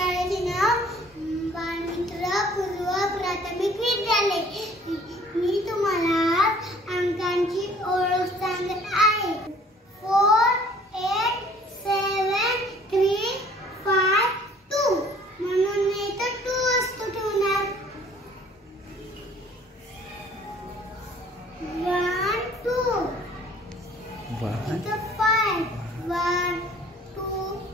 शाळेचे नाव बालमित्र पूर्व प्राथमिक विद्यालय. मी तुम्हाला अंकांची ओळख सांगत आहे. 4 8 7 3 5 2 म्हणून मी इथं 2 वस्तू ठेवणार. 1 2 इथं 5 1 2